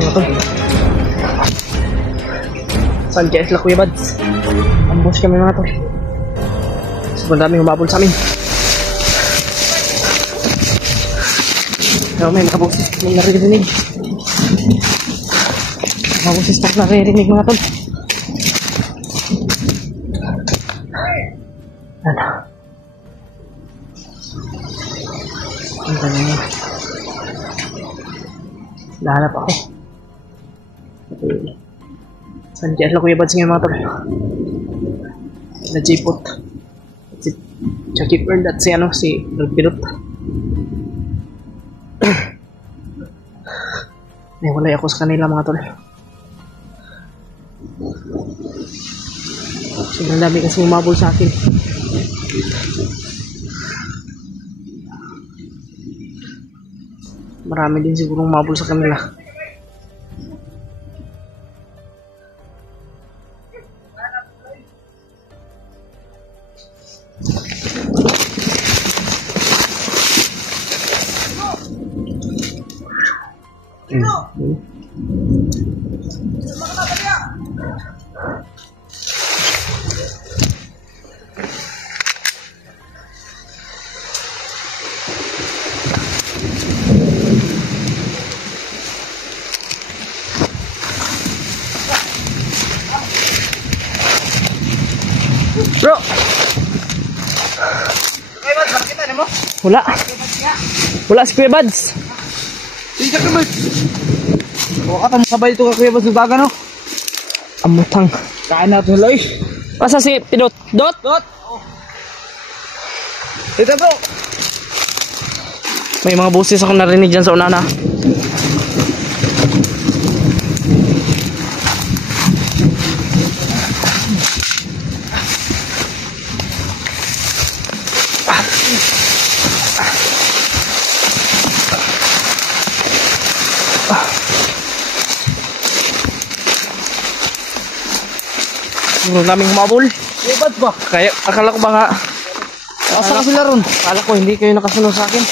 Ano to? Sanjay sila Kuya Bads. Ambos kami mga to. Sobrang daming humabol sa amin. Pero may mga boses may naririnig. Mga boses na naririnig mga tol. Ano? Ang ganun yun. Nahanap ako. Sanjay lang Kuya Bads ngayon mga tol. Na-jipot. Si Chucky Bird at si ano, si Nagpilot. Nawalay ako sa kanila mga tol. Sobrang dami kasi umabol sa akin. Marami din siguro umabol sa kanila. Bro! Kuya Bads, bakit kita mo? Wala. Wala si Kuya Bads. Hindi ka Bads. O ka sabay ito ka Kuya Bads ng daga no? Amutang. Kain natin loy. Pasa si Pidot? Dot? Dot! Dito bro! May mga boses ako narinig dyan sa unana. Sobrang daming humabol. Kuya Bads ba? Kaya akala ko ba nga Asa ka sila ron? akala ko hindi kayo nakasunod sa akin.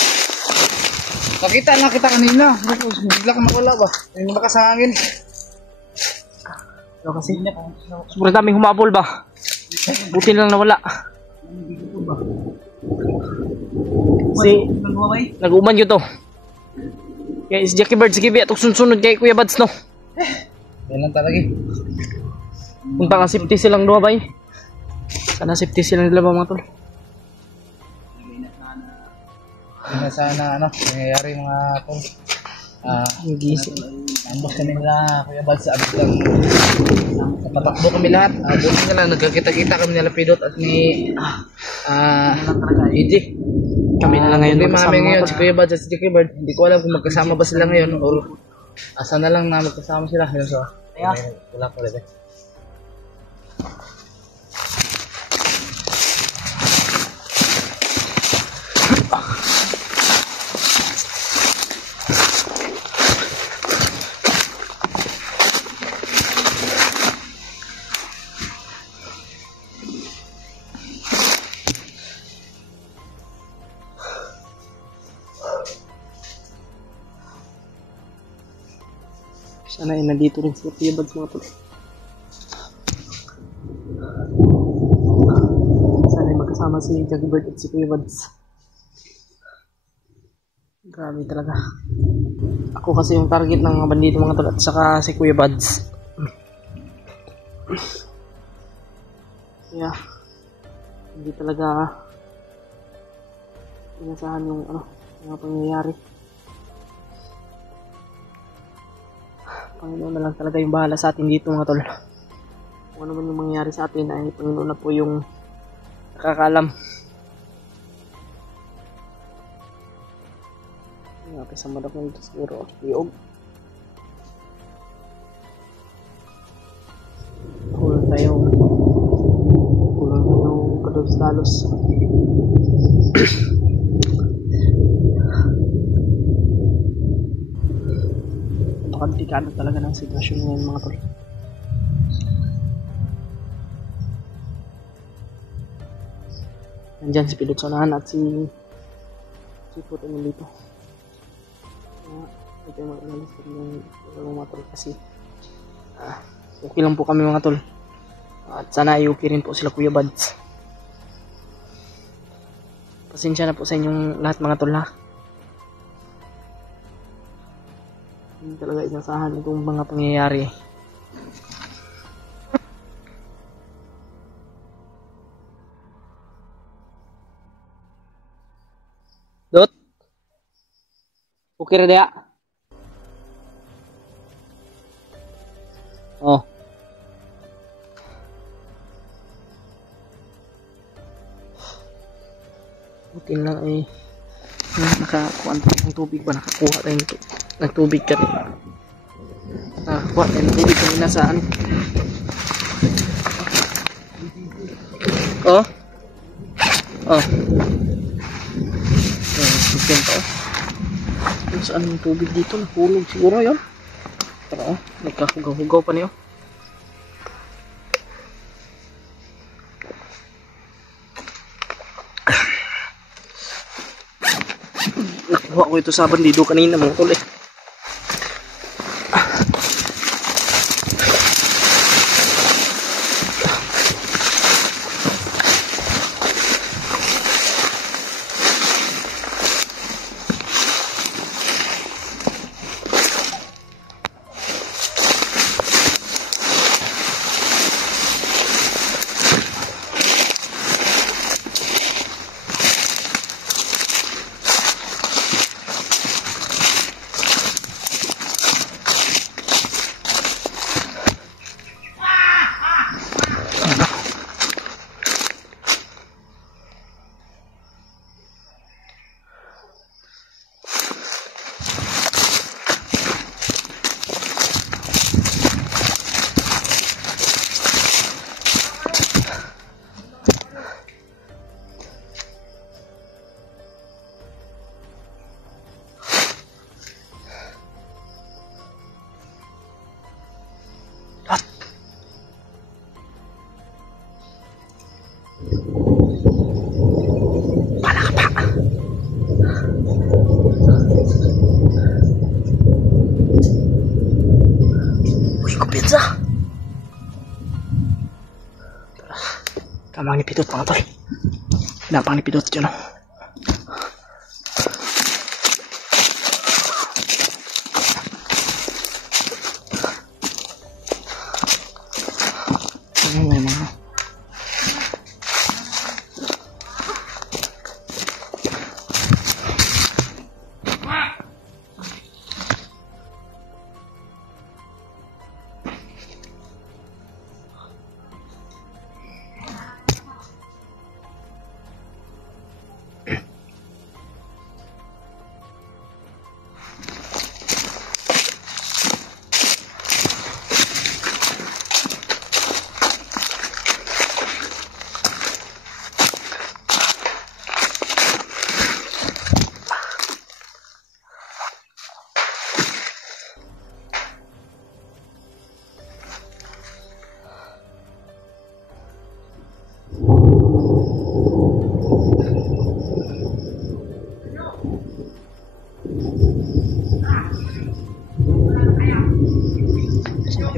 Nakita na kita kanina. Bigla ka mawala ba? Hindi ba ka sa hangin? Ano kasi? Sobrang daming humabol ba? Buti lang nawala. Si nag-uman yun to. Kaya si Jackie Bird, sige biya, sunod kay Kuya Bads no. Yan lang talaga. Punta ka safety silang dua ba eh. Sana safety silang dalawa mga tol. Hindi sana ano, nangyayari mga tol. Gising. Ambos kami nila Kuya Bads sa abit lang. Patakbo kami lahat. Buti na lang nagkakita-kita kami nila Pidot at ni EJ. Kami na lang ngayon Problema namin ngayon mga si tol. Kuya Bads at si Jackie Bird. Hindi ko alam kung magkasama ba sila ngayon or asa na lang na magkasama sila. Ayun so. Wala pa rin. Sana ay nandito rin si Kuya Bads mga tol. Sana ay magkasama si Jackie Bird at si Kuya Bads. Grabe talaga. Ako kasi yung target ng mga bandito mga tol at saka si Kuya Bads. Yeah. Hindi talaga inasahan yung mga pangyayari. Panginoon na lang talaga yung bahala sa atin dito mga tol. Kung ano man yung mangyayari sa atin ay Panginoon na po yung nakakalam. Ngayon sa madak ng siguro iog. Kulang tayong kados-dalos. Napakadikado talaga ng sitwasyon ngayon mga tol. Nandyan si Pilot sa unahan at si Put dito. Ito yung mag-analyze ko yung mga tol kasi okay lang po kami mga tol. At sana ay okay rin po sila Kuya Buds. Pasensya na po sa inyong lahat mga tol ha. Hindi talaga inasahan itong mga pangyayari. Dot? Okay ra dia? Oh. Buti lang eh. Nakakuha tayo ng tubig ba? Nakakuha tayo ng tubig ka rin. Nakakuha tayo ng tubig kanina sa ano. Oh. Oh. Bigyan pa. Kung saan yung tubig dito? Nahulog siguro yun. Pero nagkahugaw-hugaw pa niyo. Nakuha ko ito sa bandido kanina mga tol eh. Kamang ni Pidot mga tol. Napang ni Pidot dyan. May mga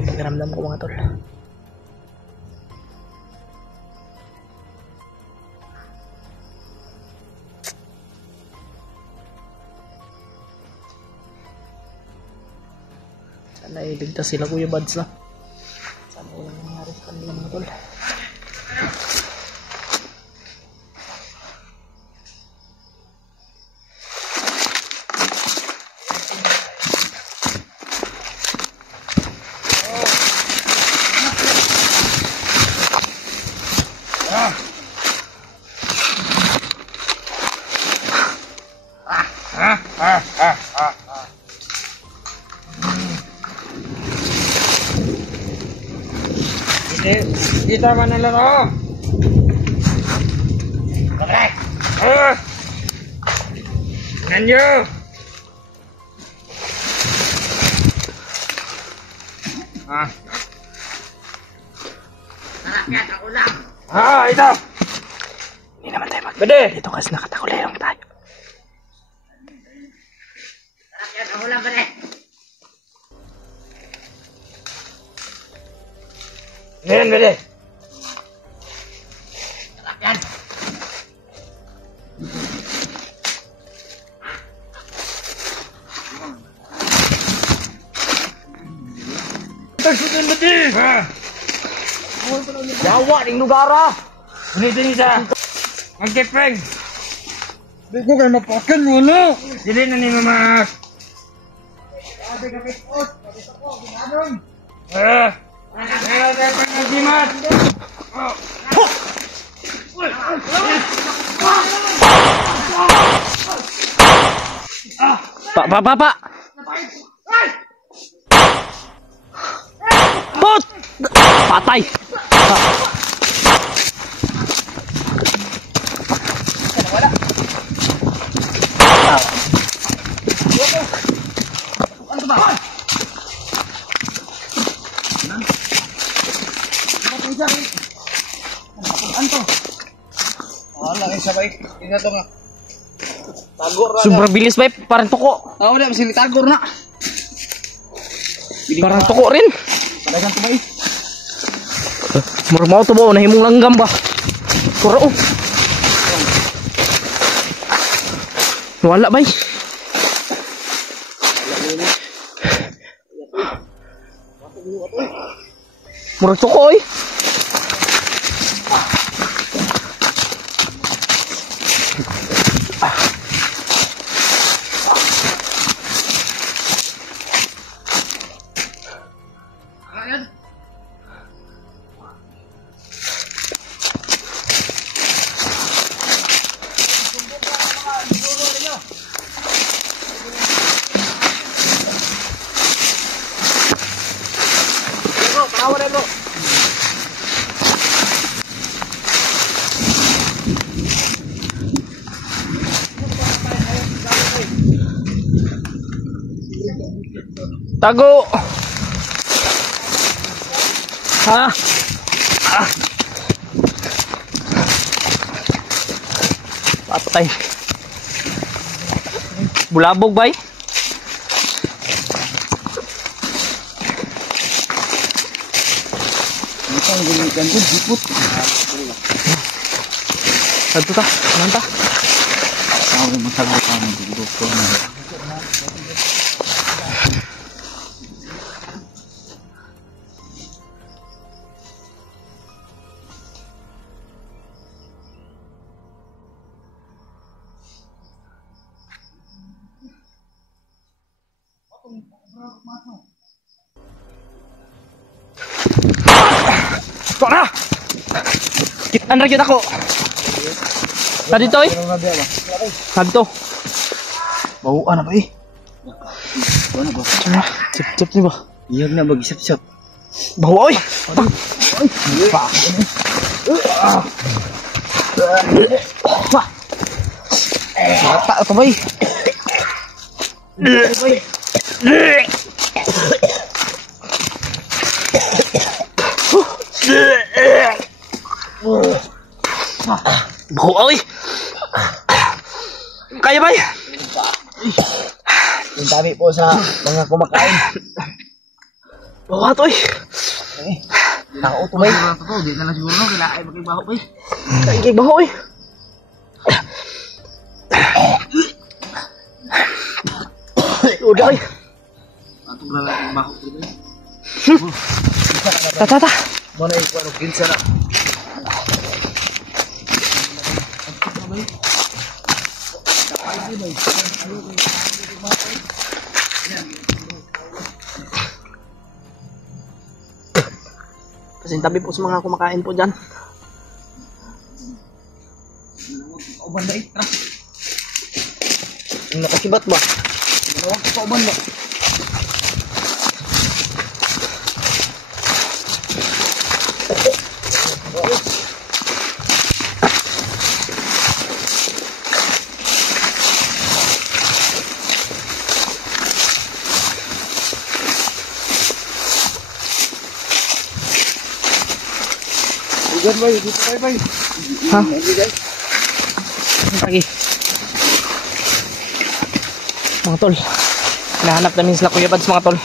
pakiramdam ko mga tol. Sana iligtas sila Kuya Buds na. Sana walang nangyari sa kanila mga tol. Hindi tama na laro. Correct. Nanyo. Sarap yan ang ulam. Ito. Hindi naman tayo Bede! Dito kasi nakatakulayong tayo. Yan, ako lang, Bede. Yan, Bede. Yan. Tersutin, Bede! Yawa, ning lugar ah! Ulitin isa! Magkipeng! Di ko kayo mapakan mo na. Dili na ni Mama! Sabi ka pikot. Sabi sa ko, ginanong. Meron tayo pang nagimat! Pa! Bot! Patay! Ano ba? Ano? Wala kayo sabay. Tingnan to nga. Tagor na. Sobrang bilis ba? Parang tuko. Tawa na, masili tagor na. Parang tuko rin. Talagang to ba eh? Murmaw to ba? Nahimong langgam ba? Kuro. Wala ba? Murag tuko eh. Tawa na bro. Tago. Ha? Patay. Bulabog bay. Ang gamitan ko, dipot. Satu ta? Manta. Ako masagot ka ng doktor na. Ito na! Kitaan rin ako. Dito eh. Dito. Bawaan na ba eh? Ano ba? Cip ni ba? Iyag na mag-isap-isap. Bawa oy. Mata ito ba eh? Bawa oy. Kaya ba? Yung dami po sa mga kumakain. Bawa to eh. Tao ito ba eh? Di na lang siguro no, kailangan magigbaho pa eh. Kaya bawa oy. Udah oy. Atong na lang magbaho pa eh. Ta. Mana ikuan o kinsa na? Pasintabi po sa mga kumakain po dyan. Uban na eh. Tara. Yung nakakibat ba? Dalawang sa uban ba? Diyan ba? Dito tayo ba? Ha? Lagi. Mga tol. Hinahanap namin sila Kuya Bads mga tol.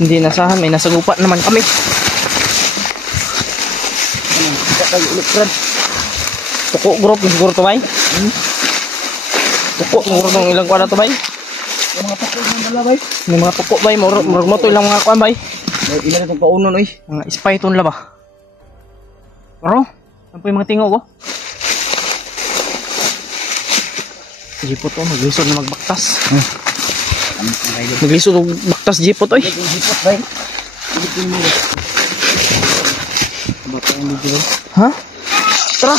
Hindi nasahan, may nasagupa naman kami. Tuko group, siguro to bay? Tuko, siguro nung ilang kwa na to bay? Yung mga tuko ng dala bay. May mga tuko bay, murag mo to ilang mga kwan bay? Ilan itong kaunon oy. Mga spy ton la ba? Pero, ano po yung mga tingo ko? Jipot to, maglisod na magbaktas. Maglisod og baktas jipot oy. Jipot bay. Ha? Tara!